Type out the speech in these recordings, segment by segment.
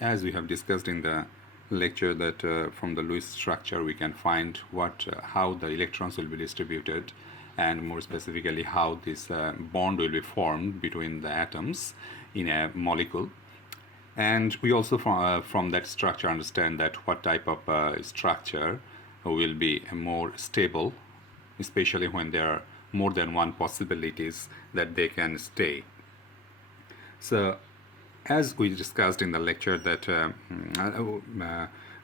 As we have discussed in the lecture that from the Lewis structure we can find how the electrons will be distributed, and more specifically how this bond will be formed between the atoms in a molecule. And we also from that structure understand that what type of structure will be more stable, especially when there are more than one possibilities that they can stay. So as we discussed in the lecture that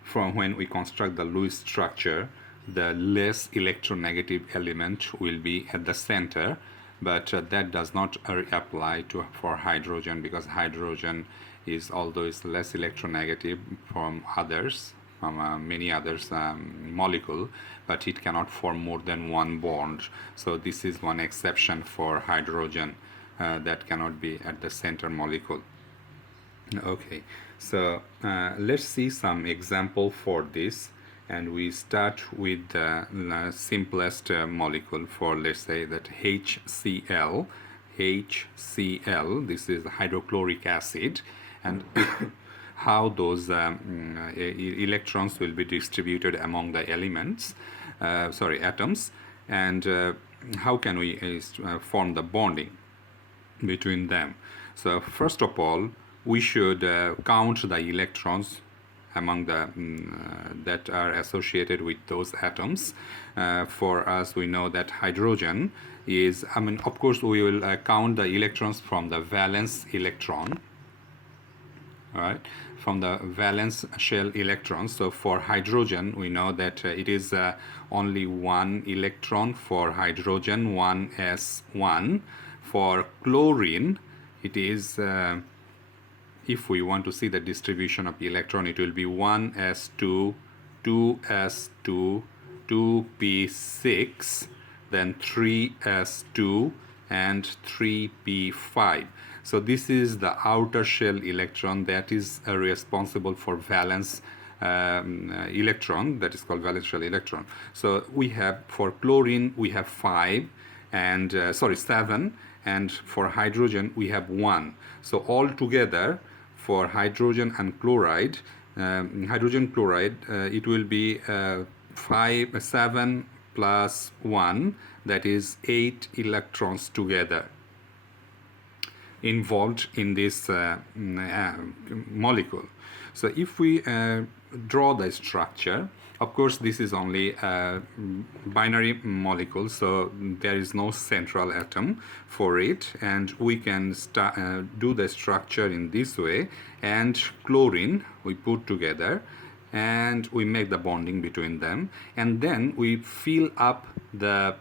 from when we construct the Lewis structure, the less electronegative element will be at the center, but that does not apply for hydrogen, because hydrogen is, although it's less electronegative from others, from many others molecule, but it cannot form more than one bond. So this is one exception for hydrogen, that cannot be at the center molecule. Okay, so let's see some example for this, and we start with the simplest molecule for, let's say, that HCl. HCl, this is hydrochloric acid, and how those electrons will be distributed among the atoms, and how can we form the bonding between them. So first of all, we should count the electrons among the that are associated with those atoms. For us, we know that hydrogen is, of course we will count the electrons from the valence electron, right, from the valence shell electrons. So for hydrogen, we know that it is only one electron for hydrogen, 1s1. For chlorine, it is, if we want to see the distribution of the electron, it will be 1s2, 2s2, 2p6, then 3s2, and 3p5. So this is the outer shell electron that is responsible for valence electron, that is called valence shell electron. So we have, for chlorine we have 5 and 7, and for hydrogen we have 1. So all together for hydrogen and chloride, hydrogen chloride, it will be 7 plus 1, that is 8 electrons together involved in this molecule. So if we draw the structure, of course this is only a binary molecule, so there is no central atom for it, and we can do the structure in this way, and chlorine we put together and we make the bonding between them, and then we fill up the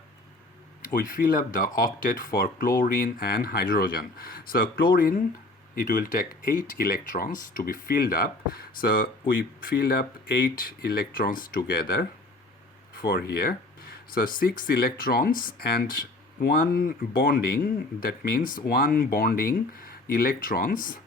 octet for chlorine and hydrogen. So chlorine, it will take 8 electrons to be filled up. So we fill up 8 electrons together for here. So 6 electrons and one bonding, that means one bonding electrons.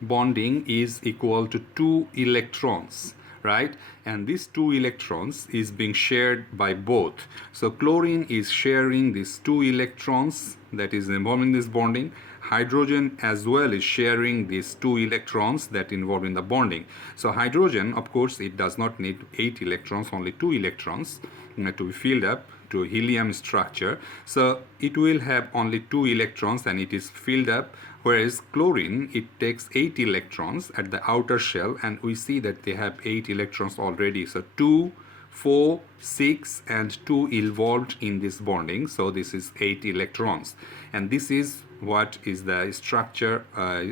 Bonding is equal to 2 electrons, right? And these 2 electrons is being shared by both. So chlorine is sharing these 2 electrons that is involved in this bonding. Hydrogen as well is sharing these 2 electrons that involved in the bonding. So hydrogen, of course, it does not need 8 electrons, only 2 electrons to be filled up to helium structure. So it will have only 2 electrons and it is filled up, whereas chlorine, it takes 8 electrons at the outer shell, and we see that they have 8 electrons already. So 2, 4, 6 and 2 involved in this bonding, so this is 8 electrons, and this is what is the structure,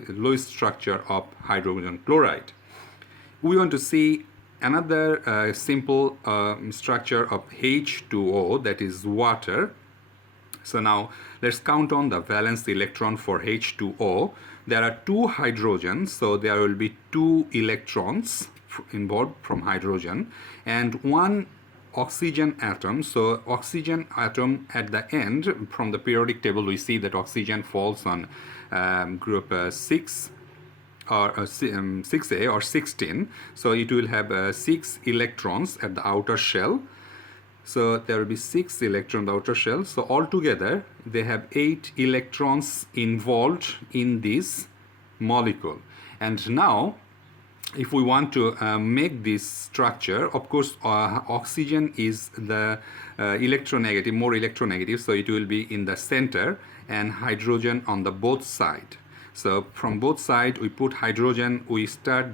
Lewis structure of hydrogen chloride. We want to see another simple structure of H2O, that is water. So now let's count on the valence electron for H2O. There are 2 hydrogens, so there will be 2 electrons involved from hydrogen, and 1 oxygen atom. So oxygen atom at the end, from the periodic table we see that oxygen falls on group 6 or 6A or 16. So it will have 6 electrons at the outer shell. So there will be 6 electrons in the outer shell. So altogether they have 8 electrons involved in this molecule. And now if we want to make this structure, of course oxygen is the electronegative, more electronegative, so it will be in the center, and hydrogen on the both side. So from both sides we put hydrogen, we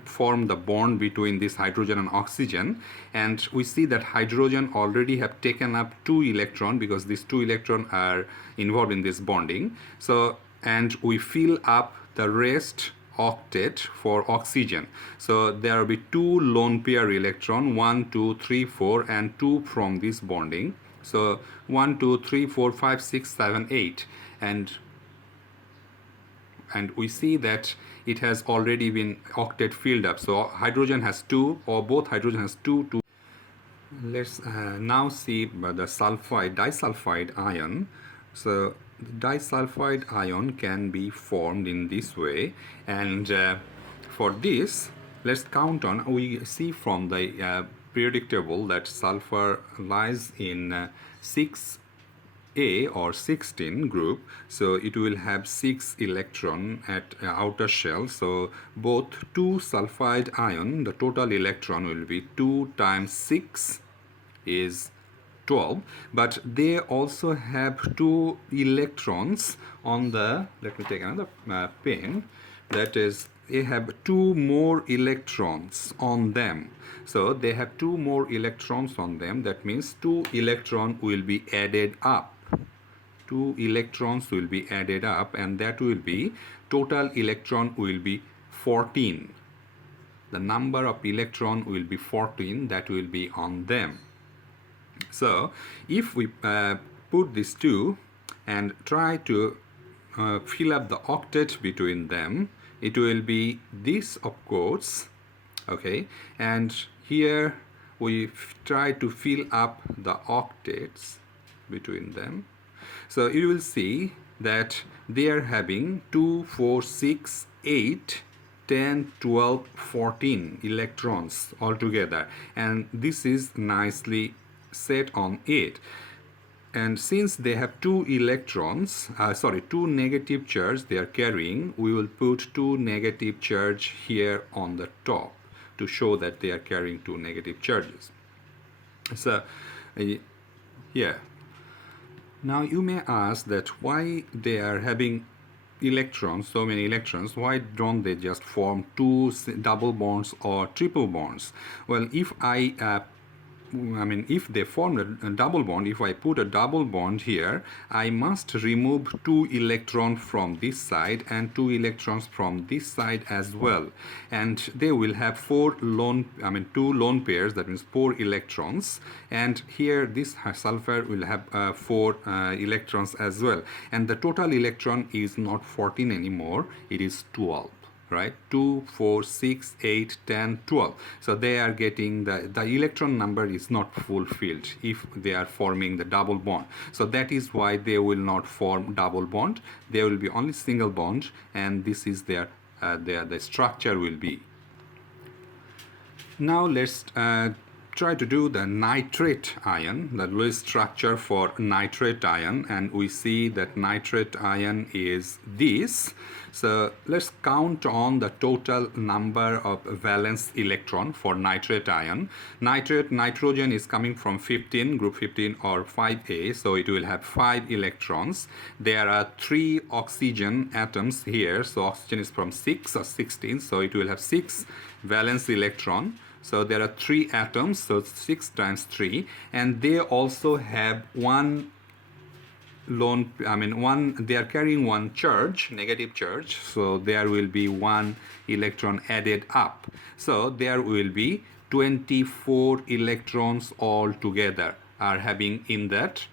form the bond between this hydrogen and oxygen, and we see that hydrogen already have taken up 2 electrons because these 2 electrons are involved in this bonding. So and we fill up the rest octet for oxygen. So there will be 2 lone pair electron, 1 2 3 4 and 2 from this bonding. So 1 2 3 4 5 6 7 8, and we see that it has already been octet filled up. So hydrogen has 2, or both hydrogen has 2. Let's now see the disulfide ion. So disulfide ion can be formed in this way, and for this let's count on. We see from the periodic table that sulfur lies in 6A or 16 group, so it will have 6 electron at outer shell. So both 2 sulfide ion, the total electron will be 2 times 6 is 12, but they also have 2 electrons on the, let me take another pen, that is they have 2 more electrons on them. So they have 2 more electrons on them, that means 2 electron will be added up. 2 electrons will be added up, and that will be, total electron will be 14. The number of electron will be 14 that will be on them. So if we put these 2 and try to fill up the octet between them, it will be this, of course, okay, and here we try to fill up the octets between them. So you will see that they are having 2 4 6 8 10 12 14 electrons altogether, and this is nicely set on it. And since they have 2 electrons, 2 negative charge they are carrying, we will put 2 negative charge here on the top to show that they are carrying 2 negative charges. So yeah, now you may ask that why they are having electrons, so many electrons, why don't they just form 2 double bonds or triple bonds? Well, if if they form a double bond, if I put a double bond here, I must remove 2 electrons from this side and 2 electrons from this side as well, and they will have 2 lone pairs, that means 4 electrons, and here this sulfur will have 4 electrons as well, and the total electron is not 14 anymore, it is 12. Right, 2 4 6 8 10 12. So they are getting the electron number is not fulfilled if they are forming the double bond. So that is why they will not form double bond, there will be only single bond, and this is their the structure will be. Now let's try to do the nitrate ion, the Lewis structure for nitrate ion, and we see that nitrate ion is this. So let's count on the total number of valence electron for nitrate ion. Nitrogen is coming from 15, group 15 or 5A, so it will have 5 electrons. There are 3 oxygen atoms here, so oxygen is from 6 or 16, so it will have 6 valence electron. So there are 3 atoms, so 6 times 3, and they also have one they are carrying 1 charge, negative charge, so there will be 1 electron added up. So there will be 24 electrons all together are having in that,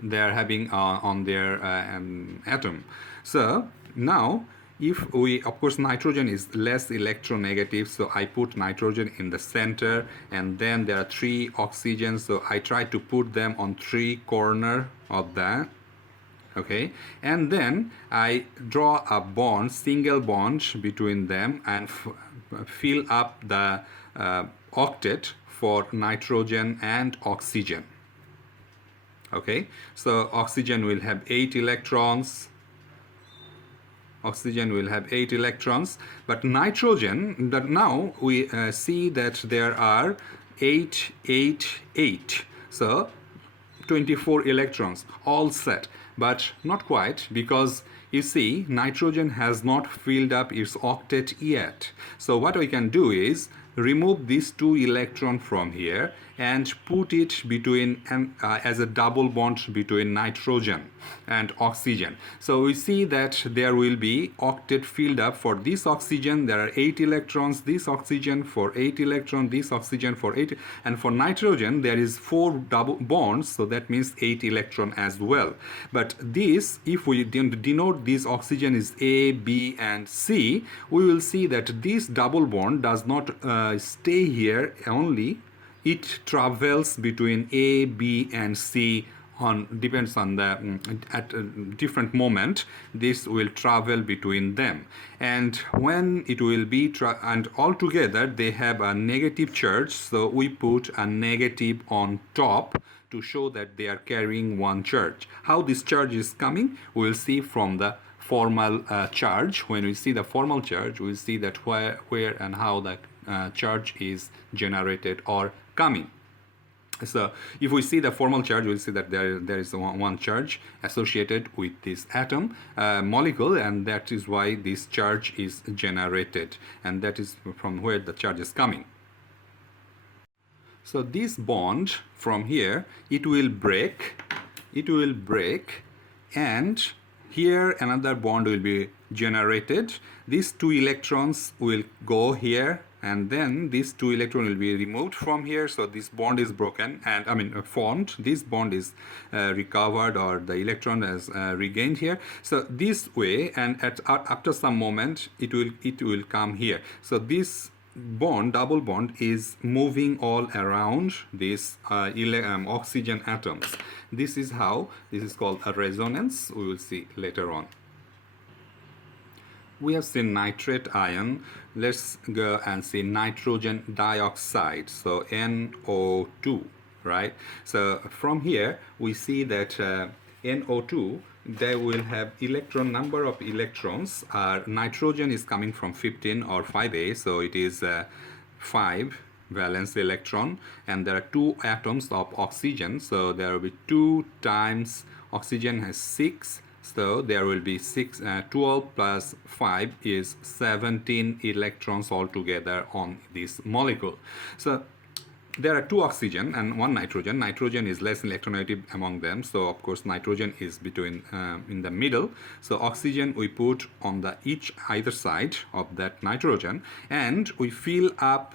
they are having on their atom. So now if we, of course nitrogen is less electronegative, so I put nitrogen in the center, and then there are 3 oxygens, so I try to put them on 3 corner of that, okay, and then I draw a bond, single bond between them, and fill up the octet for nitrogen and oxygen. Okay, so oxygen will have 8 electrons, oxygen will have 8 electrons, but nitrogen, that now we see that there are 8, 8, 8. So 24 electrons all set, but not quite, because you see nitrogen has not filled up its octet yet. So what we can do is remove these 2 electron from here and put it between as a double bond between nitrogen and oxygen. So we see that there will be octet filled up. For this oxygen there are 8 electrons, this oxygen for 8 electrons, this oxygen for 8, and for nitrogen there is 4 double bonds, so that means 8 electron as well. But this, if we denote this oxygen is A, B and C, we will see that this double bond does not stay here only. It travels between A, B and C, depends on the at a different moment this will travel between them, and when it will be and altogether they have a negative charge, so we put a negative on top to show that they are carrying one charge. How this charge is coming, we will see from the formal charge. When we see the formal charge, we will see that where and how the charge is generated or coming. So if we see the formal charge, we'll see that there is one charge associated with this atom molecule, and that is why this charge is generated, and that is from where the charge is coming. So this bond from here, it will break, and here another bond will be generated. These 2 electrons will go here, and then these 2 electrons will be removed from here, so this bond is broken, and formed. This bond is recovered, or the electron is regained here. So this way, and after some moment it will come here. So this bond, double bond, is moving all around this oxygen atoms. This is how this is called a resonance. We will see later on. We have seen nitrate ion. Let's go and see nitrogen dioxide, so NO2, right? So from here we see that NO2, they will have electron number of electrons. Nitrogen is coming from 15 or 5a, so it is 5 valence electron, and there are 2 atoms of oxygen, so there will be 2 times oxygen has 6. So there will be 12 plus 5 is 17 electrons altogether on this molecule. So there are 2 oxygen and 1 nitrogen. Nitrogen is less electronegative among them, so of course nitrogen is between in the middle. So oxygen we put on the either side of that nitrogen, and we fill up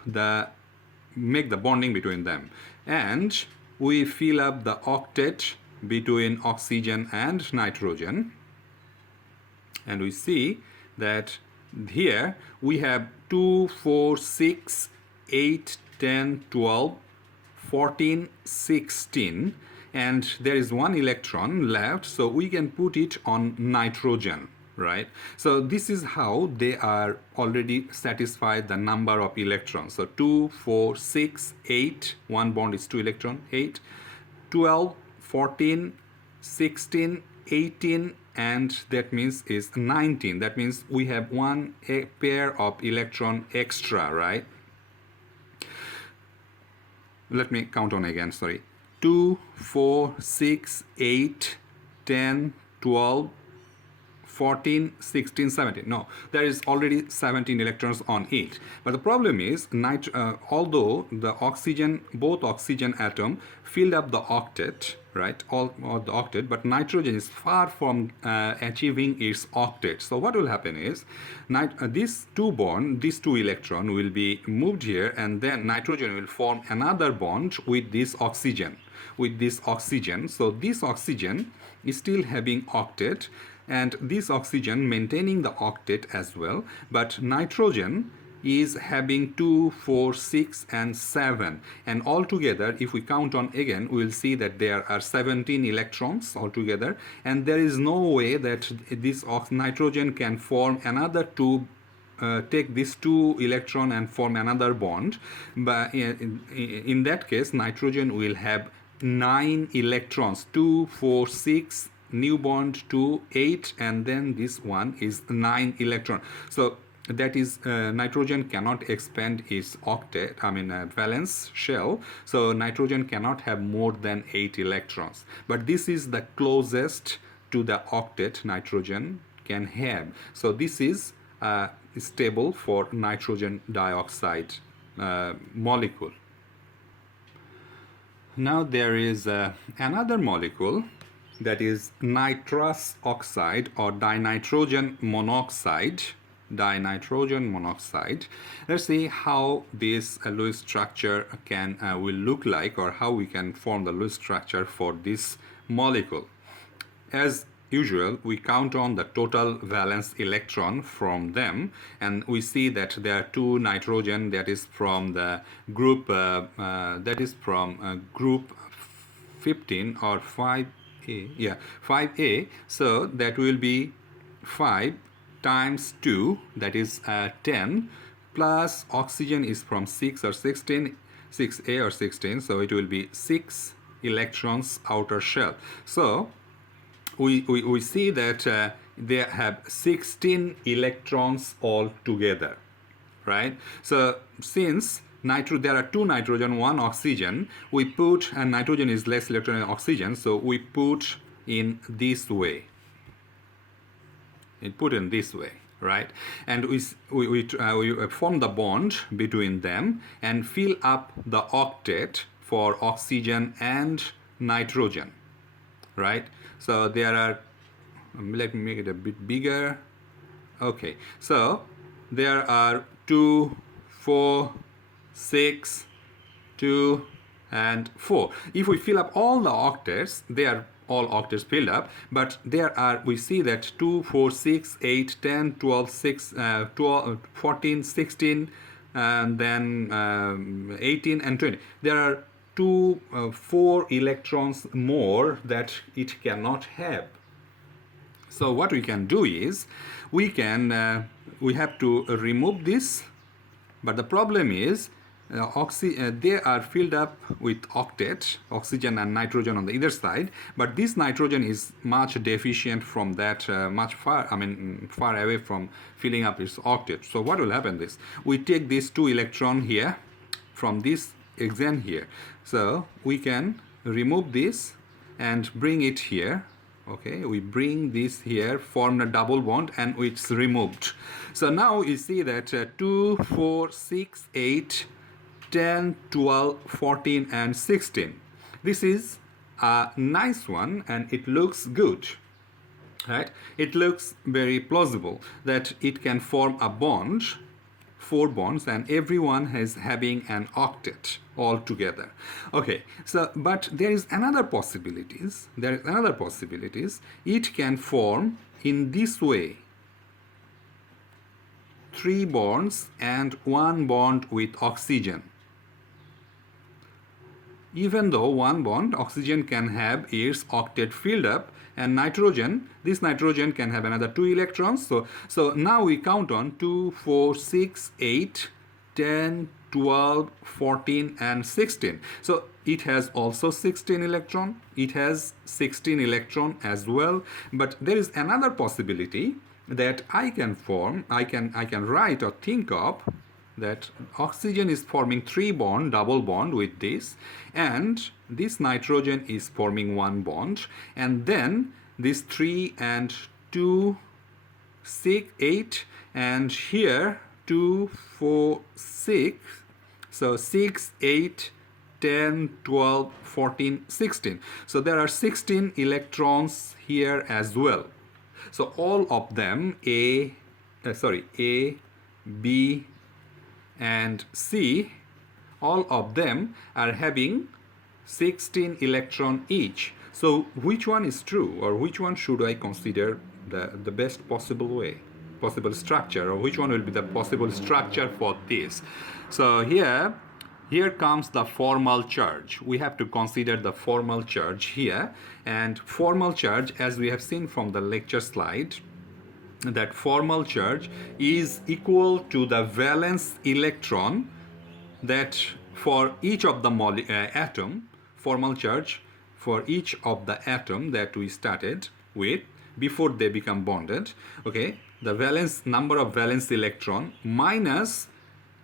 make the bonding between them, and we fill up the octet between oxygen and nitrogen, and we see that here we have 2, 4, 6, 8, 10, 12, 14, 16, and there is 1 electron left, so we can put it on nitrogen, right? So this is how they are already satisfied the number of electrons. So 2, 4, 6, 8, 1 bond is 2 electron, 8, 12, 14, 16, 18, and that means is 19. That means we have 1 pair of electron extra, right? Let me count on again, sorry. 2, 4, 6, 8, 10, 12, 14, 16, 17. No, there is already 17 electrons on it. But the problem is, although the oxygen, both oxygen atom filled up the octet, right, or the octet, but nitrogen is far from achieving its octet. So what will happen is, these 2 bond, these 2 electron will be moved here, and then nitrogen will form another bond with this oxygen. So this oxygen is still having octet, and this oxygen maintaining the octet as well, but nitrogen is having 2, 4, 6 and 7, and altogether if we count on again, we will see that there are 17 electrons altogether, and there is no way that this nitrogen can form another 2 take this 2 electron and form another bond. But in that case nitrogen will have 9 electrons, 2, 4, 6, new bond 2 8, and then this one is 9 electron. So that is nitrogen cannot expand its octet, valence shell, so nitrogen cannot have more than 8 electrons, but this is the closest to the octet nitrogen can have. So this is stable for nitrogen dioxide molecule. Now there is another molecule, that is nitrous oxide or dinitrogen monoxide. Let's see how this Lewis structure will look like, or how we can form the Lewis structure for this molecule. As usual, we count on the total valence electron from them, and we see that there are 2 nitrogen, that is from the group group 15 or 5A. 5A. So that will be 5 times 2, that is 10, plus oxygen is from 6 or 16, 6A or 16, so it will be 6 electrons outer shell. So we see that they have 16 electrons all together, right? So since there are 2 nitrogen, 1 oxygen, we put, and nitrogen is less electron than oxygen, so we put in this way. Right? And we form the bond between them and fill up the octet for oxygen and nitrogen, right? So there are, let me make it a bit bigger. Okay, so there are 2, 4, 6, 2, and 4. If we fill up all the octets, they are all octets filled up, but we see that 2, 4, 6, 8, 10, 12, 14, 16, and then 18 and 20. There are 4 electrons more that it cannot have. So what we can do is, we have to remove this, but the problem is they are filled up with octet, oxygen and nitrogen on the either side, but this nitrogen is much deficient from that, far away from filling up its octet. So what will happen is, we take this 2 electron here from this exam here, so we can remove this and bring it here. Okay, we bring this here, form a double bond, and it's removed. So now you see that 2, 4, 6, 8, 10, 12, 14 and 16. This is a nice one and it looks good, right? It looks very plausible that it can form a bond, 4 bonds, and everyone is having an octet all together. Okay, so but there is another possibilities. It can form in this way, 3 bonds and 1 bond with oxygen. Even though 1 bond, oxygen can have its octet filled up, and this nitrogen can have another 2 electrons. So now we count on 2, 4, 6, 8, 10, 12, 14 and 16. So it has also 16 electron. It has 16 electron as well. But there is another possibility that I can write or think of, that oxygen is forming 3 bond, double bond with this, and this nitrogen is forming 1 bond, and then this 3 and 2, 6, 8, and here 2, 4, 6, so 6, 8, 10, 12, 14, 16. So there are 16 electrons here as well. So all of them, A, B, and C, all of them are having 16 electron each. So which one is true, or which one should I consider the best possible structure, or which one will be the possible structure for this? So here comes the formal charge. We have to consider the formal charge here, and formal charge, as we have seen from the lecture slide, that formal charge is equal to the valence electron, that for each of the atom, formal charge for each of the atom that we started with before they become bonded, okay, the valence number of valence electron minus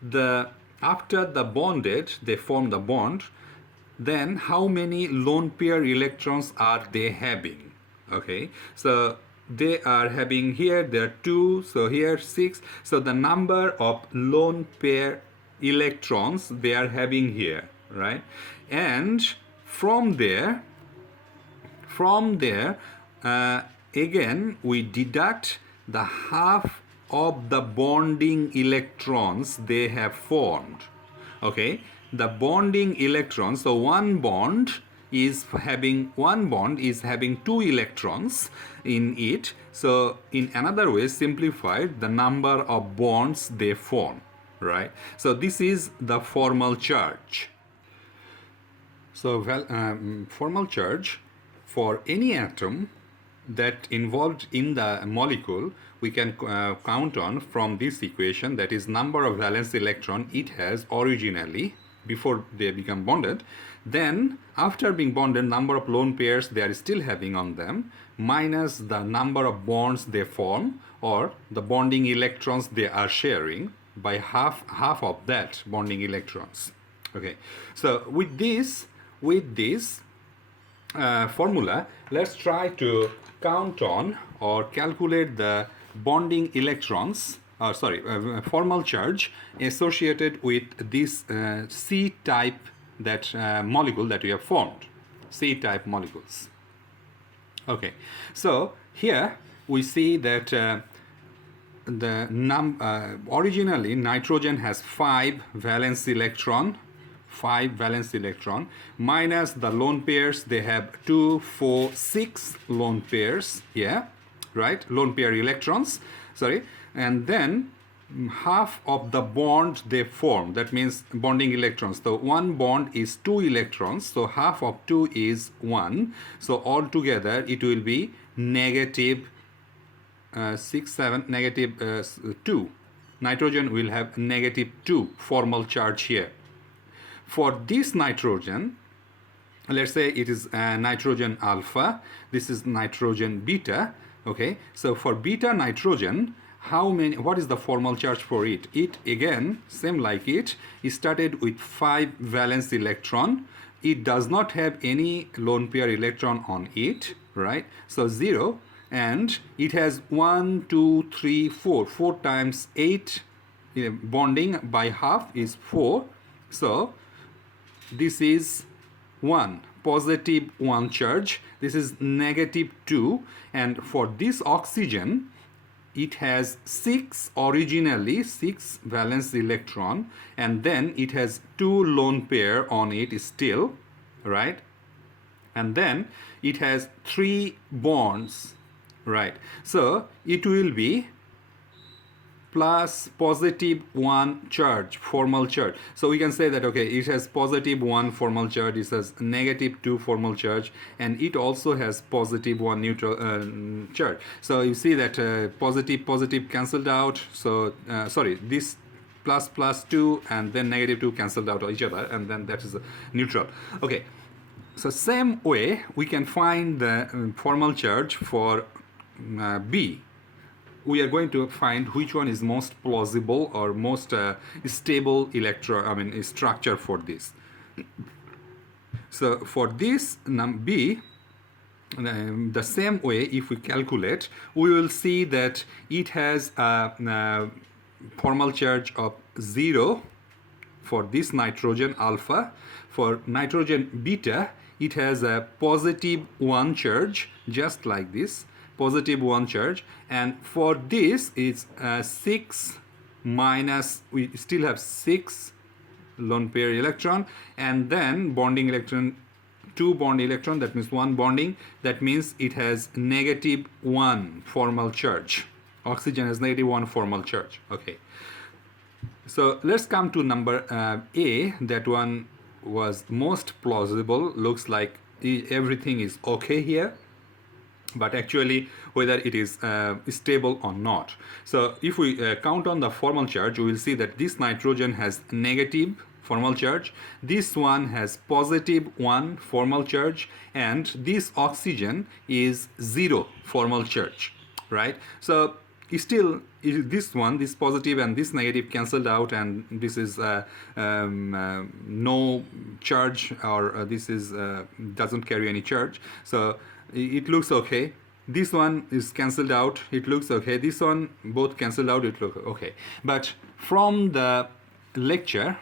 the after the bonded they form the bond, then how many lone pair electrons are they having. Okay, so they are having here there are 2, so here 6, so the number of lone pair electrons they are having here, right? And from there again we deduct the half of the bonding electrons they have formed. Okay, the bonding electrons, so one bond is having 2 electrons in it, so in another way simplified, the number of bonds they form, right? So this is the formal charge. So formal charge for any atom that involved in the molecule, we can count on from this equation, that is number of valence electron it has originally before they become bonded, then after being bonded number of lone pairs they are still having on them, minus the number of bonds they form or the bonding electrons they are sharing by half of that bonding electrons. Okay, so with this formula, let's try to count on or calculate the bonding electrons, formal charge associated with this C-type that molecule that we have formed, C-type molecules. Okay, so here we see that originally nitrogen has 5 valence electron minus the lone pairs, they have 2, 4, 6 lone pairs here, right? Lone pair electrons, sorry, and then half of the bond they form, that means bonding electrons. So one bond is 2 electrons, so half of 2 is 1, so altogether it will be negative 6, 7, negative 2. Nitrogen will have negative 2 formal charge here. For this nitrogen, let's say it is nitrogen alpha, this is nitrogen beta. Okay, so for beta nitrogen, what is the formal charge for it? It again, same like it started with 5 valence electron. It does not have any lone pair electron on it, right? So 0, and it has 1, 2, 3, 4 times 8, bonding by half is 4. So this is 1, positive 1 charge, this is negative 2, and for this oxygen it has 6 originally, 6 valence electron, and then it has 2 lone pair on it still, right? And then it has 3 bonds, right? So it will be plus positive 1 charge, formal charge. So we can say that, okay, it has positive 1 formal charge, it has negative 2 formal charge, and it also has positive 1 neutral charge. So you see that positive cancelled out. So this plus 2 and then negative 2 cancelled out each other, and then that is neutral. Okay, so same way we can find the formal charge for B. We are going to find which one is most plausible or most stable structure for this. So for this B, the same way if we calculate, we will see that it has a formal charge of 0 for this nitrogen alpha. For nitrogen beta, it has a positive 1 charge, just like this, positive 1 charge, and for this it's 6 minus, we still have 6 lone pair electron, and then bonding electron, 2 bond electron, that means 1 bonding, that means it has negative 1 formal charge. Oxygen has negative 1 formal charge. Okay, so let's come to number A. That one was most plausible, looks like everything is okay here, but actually whether it is stable or not. So if we count on the formal charge, we will see that this nitrogen has negative formal charge, this one has positive 1 formal charge, and this oxygen is 0 formal charge, right? So still this one, this positive and this negative cancelled out, and this is no charge, or this is doesn't carry any charge, so it looks okay. This one is cancelled out, it looks okay. This one both cancelled out, it looks okay. But from the lecture,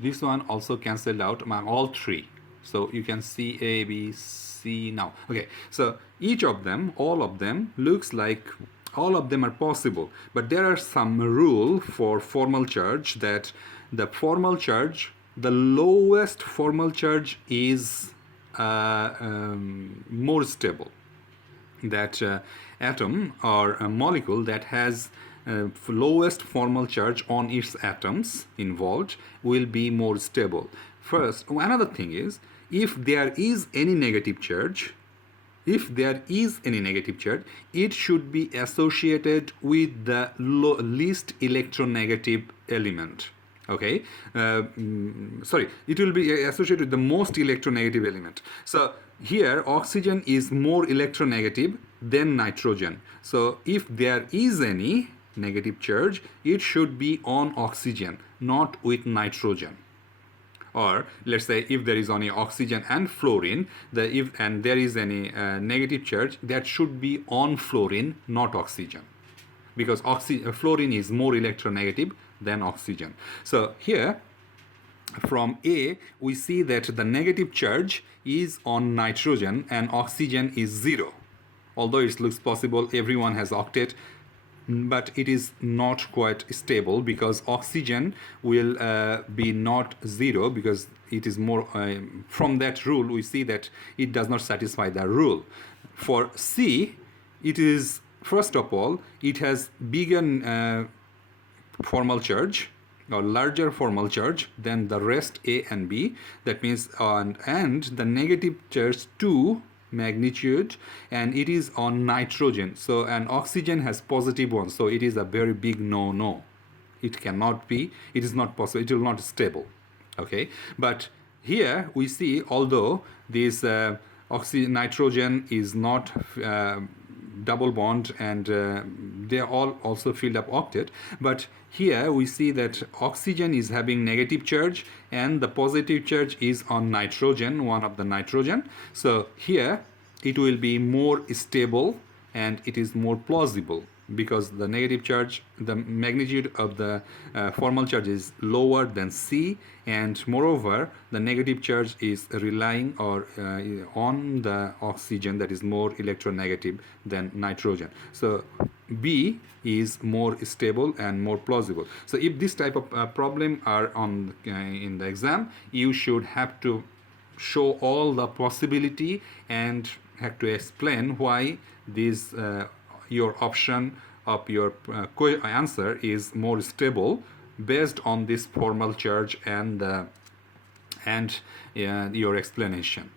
this one also cancelled out among all three. So you can see A, B, C now. Okay, so each of them, all of them looks like all of them are possible. But there are some rule for formal charge, that the formal charge, the lowest formal charge is more stable. That atom or a molecule that has lowest formal charge on its atoms involved will be more stable. First, another thing is, if there is any negative charge, it should be associated with the least electronegative element. Okay, sorry, it will be associated with the most electronegative element. So here oxygen is more electronegative than nitrogen. So if there is any negative charge, it should be on oxygen, not with nitrogen. Or let's say if there is only oxygen and fluorine, and there is any negative charge, that should be on fluorine, not oxygen, because fluorine is more electronegative than oxygen. So here from A we see that the negative charge is on nitrogen and oxygen is 0. Although it looks possible, everyone has octet, but it is not quite stable, because oxygen will be not 0, because it is more from that rule we see that it does not satisfy the rule. For C, it is, first of all, it has bigger formal charge or larger formal charge than the rest A and B. That means and the negative charge 2 magnitude, and it is on nitrogen. So and oxygen has positive 1, so it is a very big no. It cannot be, it is not possible, it will not stable. Okay, but here we see, although this nitrogen is not double bond, and they are all also filled up octet, but here we see that oxygen is having negative charge and the positive charge is on nitrogen, one of the nitrogen. So here it will be more stable and it is more plausible, because the negative charge, the magnitude of the formal charge is lower than C, and moreover the negative charge is relying on the oxygen, that is more electronegative than nitrogen. So B is more stable and more plausible. So if this type of problem are on in the exam, you should have to show all the possibility and have to explain why this your option of your answer is more stable based on this formal charge and your explanation.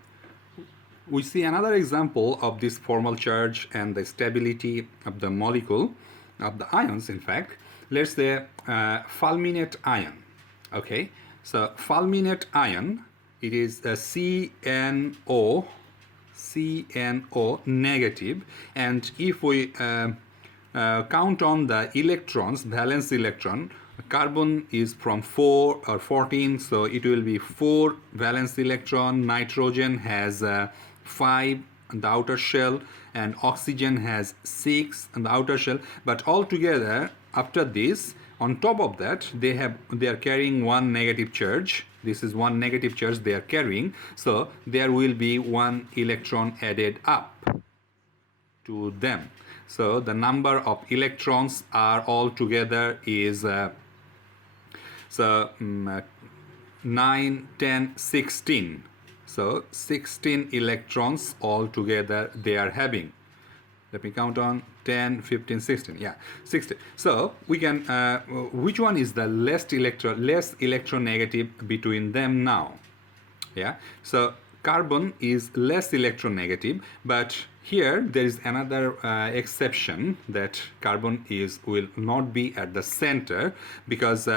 We see another example of this formal charge and the stability of the molecule, of the ions in fact. Let's say fulminate ion. Okay, so fulminate ion, it is a CNO negative, and if we count on the electrons, valence electron, carbon is from 4 or 14, so it will be 4 valence electron. Nitrogen has 5 on the outer shell, and oxygen has 6 on the outer shell. But altogether, after this, on top of that, they are carrying one negative charge. This is one negative charge they are carrying, so there will be 1 electron added up to them. So the number of electrons are all together is 9, 10, 16. So 16 electrons all together they are having. Let me count on 10, 15, 16. Yeah, 16. So we can, which one is the less electronegative between them now? Yeah, so carbon is less electronegative, but here there is another exception, that carbon will not be at the center, because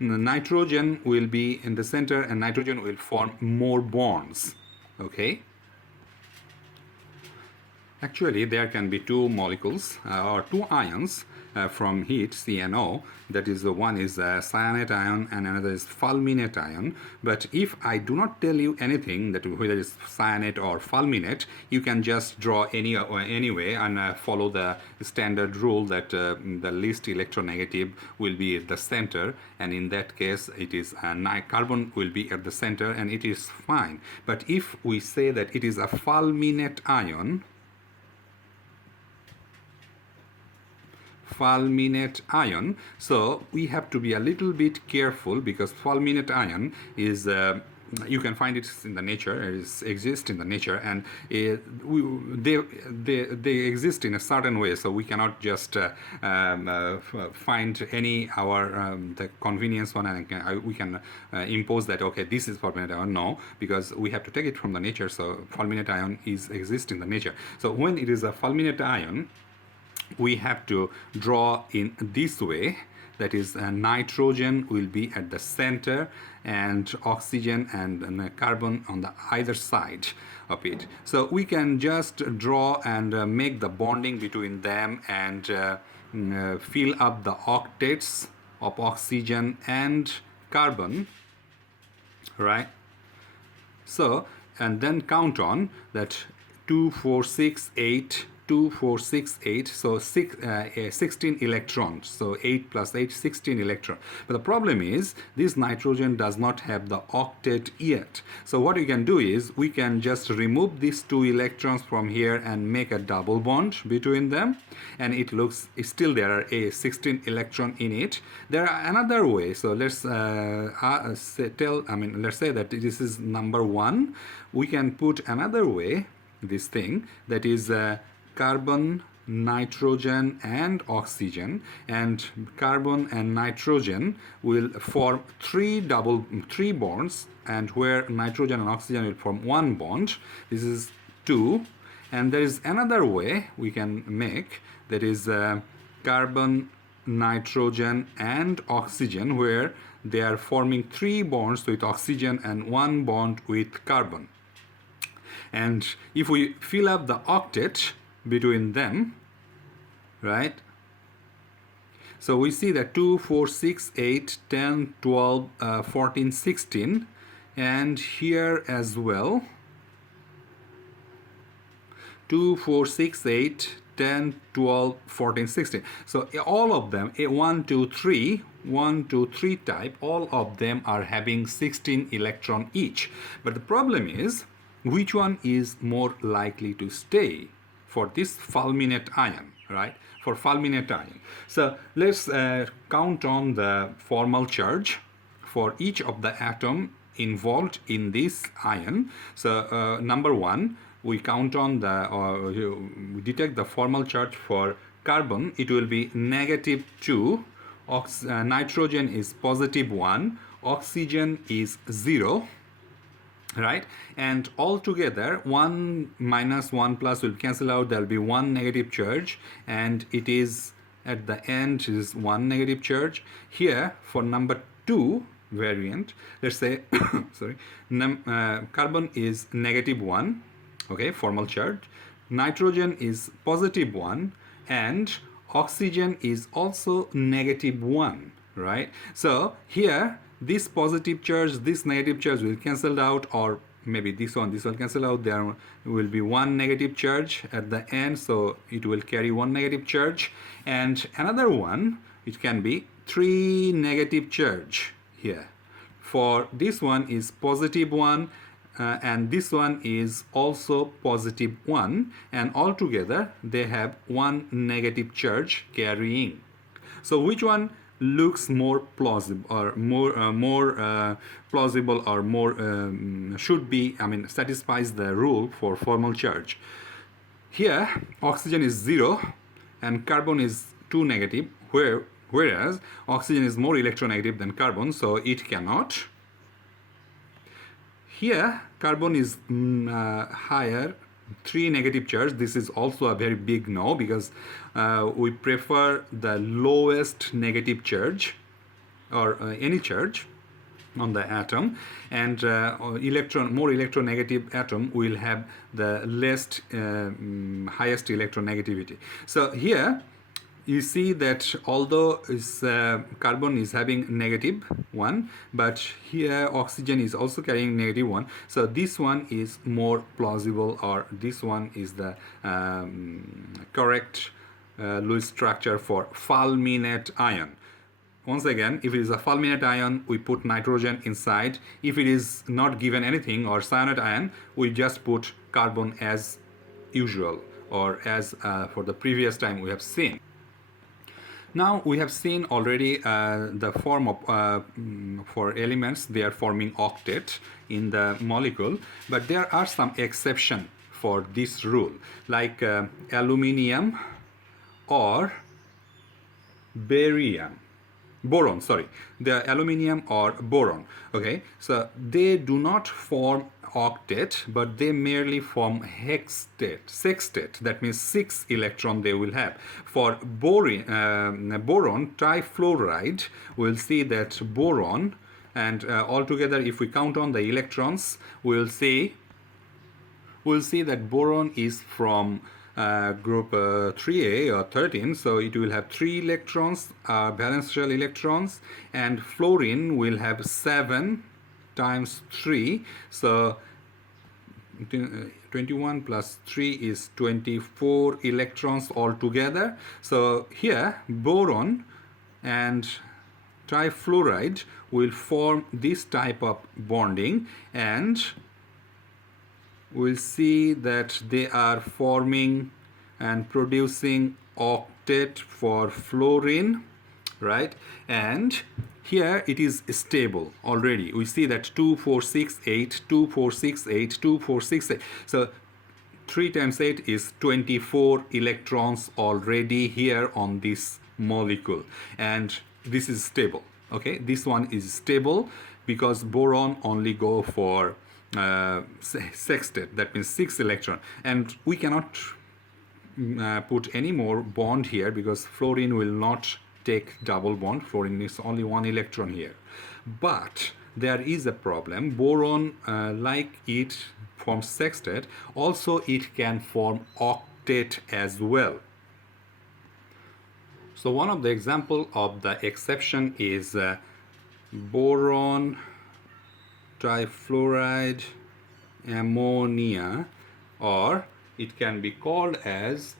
nitrogen will be in the center and nitrogen will form more bonds. Okay. Actually, there can be two molecules or two ions from heat, CNO. That is, one is a cyanate ion and another is fulminate ion. But if I do not tell you anything, that whether it's cyanate or fulminate, you can just draw anyway and follow the standard rule that the least electronegative will be at the center, and in that case it is carbon will be at the center, and it is fine. But if we say that it is a fulminate ion, so we have to be a little bit careful, because fulminate ion is you can find it in the nature, it exists in the nature, and they exist in a certain way, so we cannot just find any the convenience one, and we can impose that, okay, this is fulminate ion. No, because we have to take it from the nature, so fulminate ion exists in the nature. So when it is a fulminate ion, we have to draw in this way, that is nitrogen will be at the center and oxygen and carbon on the either side of it. So we can just draw and make the bonding between them and fill up the octets of oxygen and carbon, right? So, and then count on that 2, 4, 6, 8, 2, 4, 6, 8, so 16 electrons. So 8 plus 8, 16 electrons. But the problem is this nitrogen does not have the octet yet. So what we can do is we can just remove these 2 electrons from here and make a double bond between them, and it looks still there are a 16 electron in it. There are another way. So let's let's say that this is number 1. We can put another way this thing, that is carbon, nitrogen and oxygen, and carbon and nitrogen will form 3 bonds, and where nitrogen and oxygen will form 1 bond. This is 2. And there is another way we can make, that is carbon, nitrogen and oxygen, where they are forming 3 bonds with oxygen and 1 bond with carbon. And if we fill up the octet between them, right, so we see that 2, 4, 6, 8, 10, 12, 14, 16, and here as well 2, 4, 6, 8, 10, 12, 14, 16. So all of them, 1, 2, 3 type, all of them are having 16 electron each. But the problem is, which one is more likely to stay for this fulminate ion, right? For fulminate ion. So let's count on the formal charge for each of the atom involved in this ion. So number 1, we count on we detect the formal charge for carbon. It will be -2, nitrogen is +1, oxygen is 0. Right, and all together 1 minus 1 plus will cancel out. There will be 1 negative charge, and it is at the end is 1 negative charge. Here for number 2 variant, let's say sorry, carbon is -1, okay, formal charge, nitrogen is +1, and oxygen is also -1, right? So here this positive charge, this negative charge will cancel out, or maybe this one cancel out. There will be 1 negative charge at the end, so it will carry 1 negative charge, and another one which can be 3 negative charge here. For this one is +1, and this one is also +1, and altogether they have 1 negative charge carrying. So which one looks more plausible, or more plausible, or more should be, satisfies the rule for formal charge? Here oxygen is 0 and carbon is 2 negative, whereas oxygen is more electronegative than carbon, so it cannot. Here carbon is higher 3 negative charge, this is also a very big no, because we prefer the lowest negative charge, or any charge on the atom, and more electronegative atom will have the least highest electronegativity. So here you see that although carbon is having -1, but here oxygen is also carrying -1, so this one is more plausible, or this one is the correct Lewis structure for fulminate ion. Once again, if it is a fulminate ion, we put nitrogen inside. If it is not given anything, or cyanide ion, we just put carbon as usual, or as for the previous time we have seen. Now we have seen already the form of for elements, they are forming octet in the molecule, but there are some exception for this rule, like aluminium or boron, sorry, the aluminium or boron. Okay, so they do not form octet, but they merely form sextet. That means 6 electron they will have. For boron trifluoride, we'll see that boron, and altogether if we count on the electrons, we'll see that boron is from group 3a or 13, so it will have 3 electrons, valence shell electrons, and fluorine will have 7 times 3, so 21 plus 3 is 24 electrons altogether. So here boron and trifluoride will form this type of bonding, and we'll see that they are forming and producing octet for fluorine, right? And here it is stable already. We see that 2 4 6 8, 2 4 6 8, 2 4 6 8. So 3 times 8 is 24 electrons already here on this molecule, and this is stable. Okay, this one is stable because boron only go for sextet, that means 6 electron, and we cannot put any more bond here because fluorine will not take double bond. Fluorine is only 1 electron here. But there is a problem. Boron, like it forms sextet, also it can form octet as well. So one of the example of the exception is boron trifluoride ammonia, or it can be called as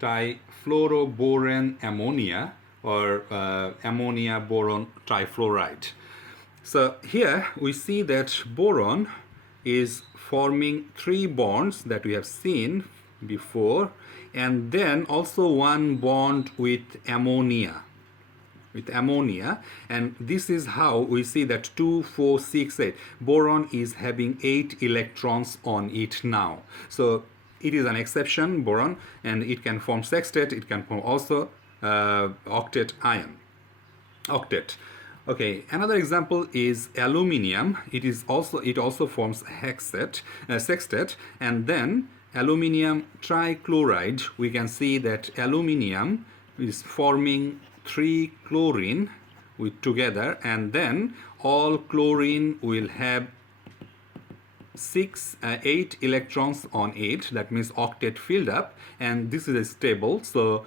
trifluoroboron ammonia, or ammonia boron trifluoride. So here we see that boron is forming 3 bonds that we have seen before, and then also 1 bond with ammonia. And this is how we see that 2 4 6 8 boron is having 8 electrons on it now. So it is an exception, boron, and it can form sextet, it can form also octet. Okay, another example is aluminium. It also forms sextet, and then aluminium trichloride. We can see that aluminium is forming 3 chlorine together, and then all chlorine will have 8 electrons on it. That means octet filled up, and this is stable. So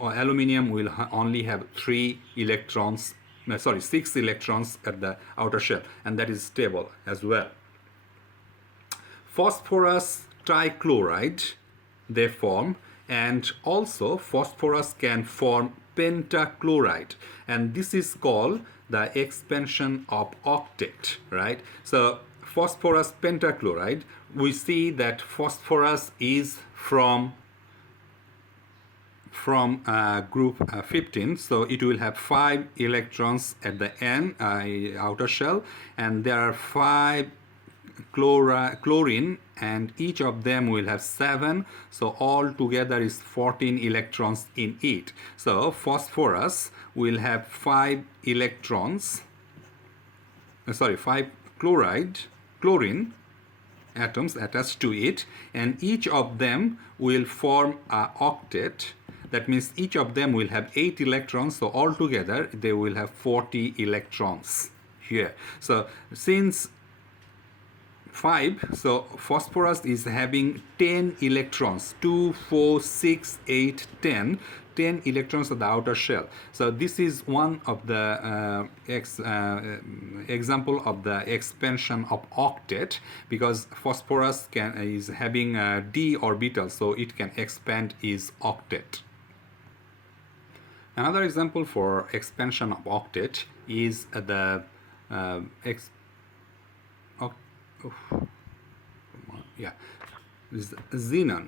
aluminium will only have 6 electrons at the outer shell, and that is stable as well. Phosphorus trichloride they form, and also phosphorus can form pentachloride, and this is called the expansion of octet, right? So phosphorus pentachloride, we see that phosphorus is from group 15, so it will have 5 electrons at the end, outer shell, and there are 5 chlorine, and each of them will have 7, so all together is 14 electrons in it. So phosphorus will have 5 electrons, 5 chlorine, atoms attached to it, and each of them will form a octet. That means each of them will have 8 electrons, so altogether they will have 40 electrons here. So since 5, so phosphorus is having 10 electrons, 2 4 6 8 10 10 electrons of the outer shell. So this is one of the example of the expansion of octet, because phosphorus is having a d orbital, so it can expand its octet. Another example for expansion of octet is the xenon.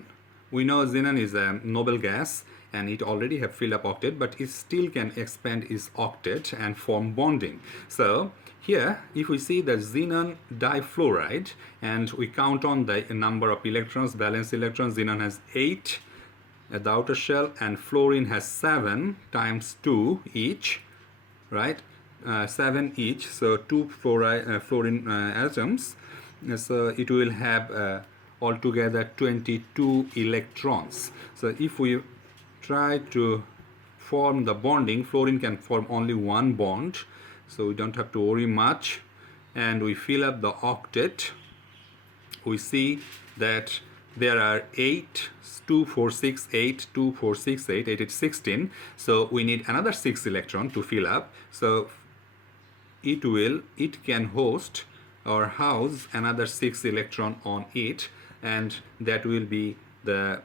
We know xenon is a noble gas and it already have filled up octet, but it still can expand its octet and form bonding. So here, if we see the xenon difluoride and we count on the number of electrons, valence electrons, xenon has 8 at the outer shell and fluorine has 7 times 2 each, right? 7 each, so 2 fluorine atoms. So it will have altogether 22 electrons. So if we try to form the bonding, fluorine can form only one bond, so we don't have to worry much. And we fill up the octet, we see that there are 8, 2 4 6 8, 2 4 6 8, 8 is 16. So we need another 6 electron to fill up. So it can host or house another 6 electron on it, and that will be the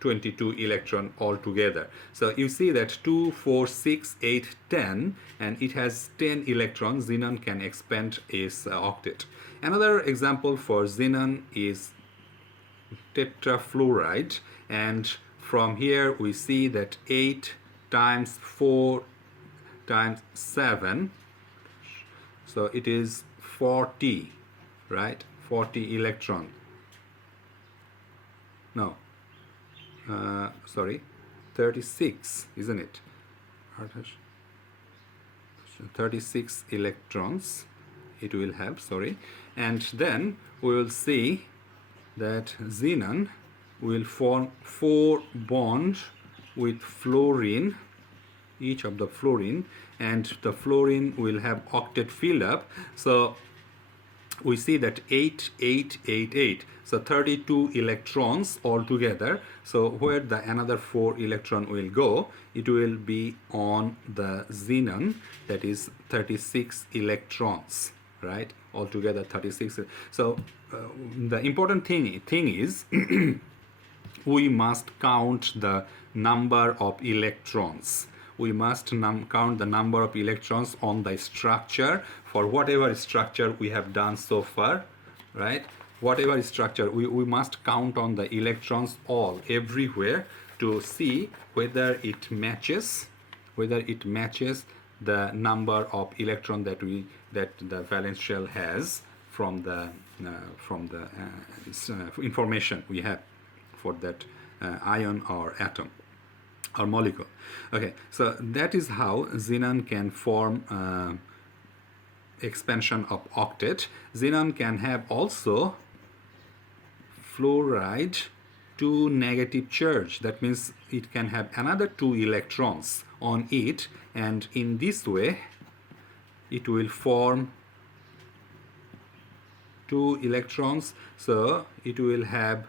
22 electron altogether. So you see that 2 4 6 8 10, and it has 10 electrons. Xenon can expand its octet. Another example for xenon is tetrafluoride, and from here we see that 8 times 4 times 7, so it is 40, right? 40 electron. No, sorry, 36, isn't it? 36 electrons it will have, sorry. And then we will see that xenon will form 4 bonds with fluorine, each of the fluorine, and the fluorine will have octet filled up. So we see that 8 8 8 8, so 32 electrons altogether. So where the another 4 electron will go, it will be on the xenon, that is 36 electrons, right? Altogether 36. So the important thing is we must count the number of electrons. We must count the number of electrons on the structure for whatever structure we have done so far, right? Whatever structure, we must count on the electrons all everywhere to see whether it matches the number of electron that the valence shell has from the information we have for that ion or atom or molecule. Okay, so that is how xenon can form expansion of octet. Xenon can have also fluoride 2 negative charge. That means it can have another 2 electrons on it, and in this way it will form 2 electrons. So it will have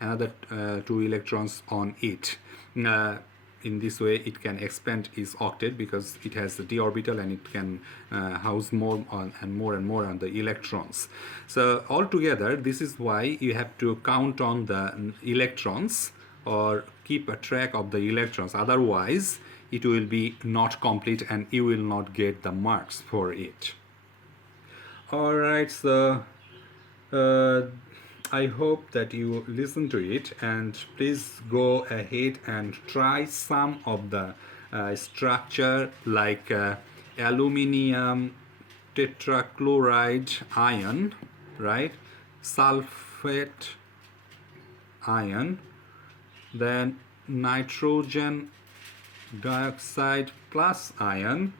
another 2 electrons on it. In this way it can expand its octet because it has the d orbital, and it can house more and more on the electrons. So altogether, this is why you have to count on the electrons or keep a track of the electrons, otherwise it will be not complete and you will not get the marks for it. All right, so I hope that you listen to it, and please go ahead and try some of the structure like aluminium tetrachloride ion, right? Sulfate ion, then nitrogen dioxide plus ion,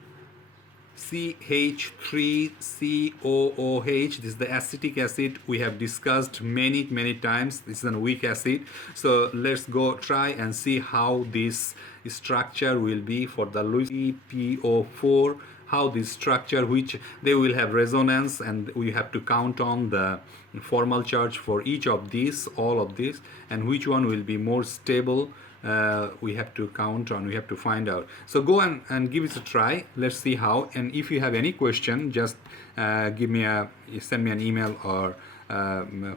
CH3COOH. This is the acetic acid we have discussed many times. This is a weak acid. So let's go try and see how this structure will be for the LuCPO4, how this structure, which they will have resonance, and we have to count on the formal charge for each of these, all of these, and which one will be more stable. We have to count on, we have to find out. So go and give it a try. Let's see how. And if you have any question, just send me an email or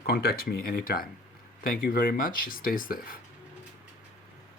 contact me anytime. Thank you very much. Stay safe.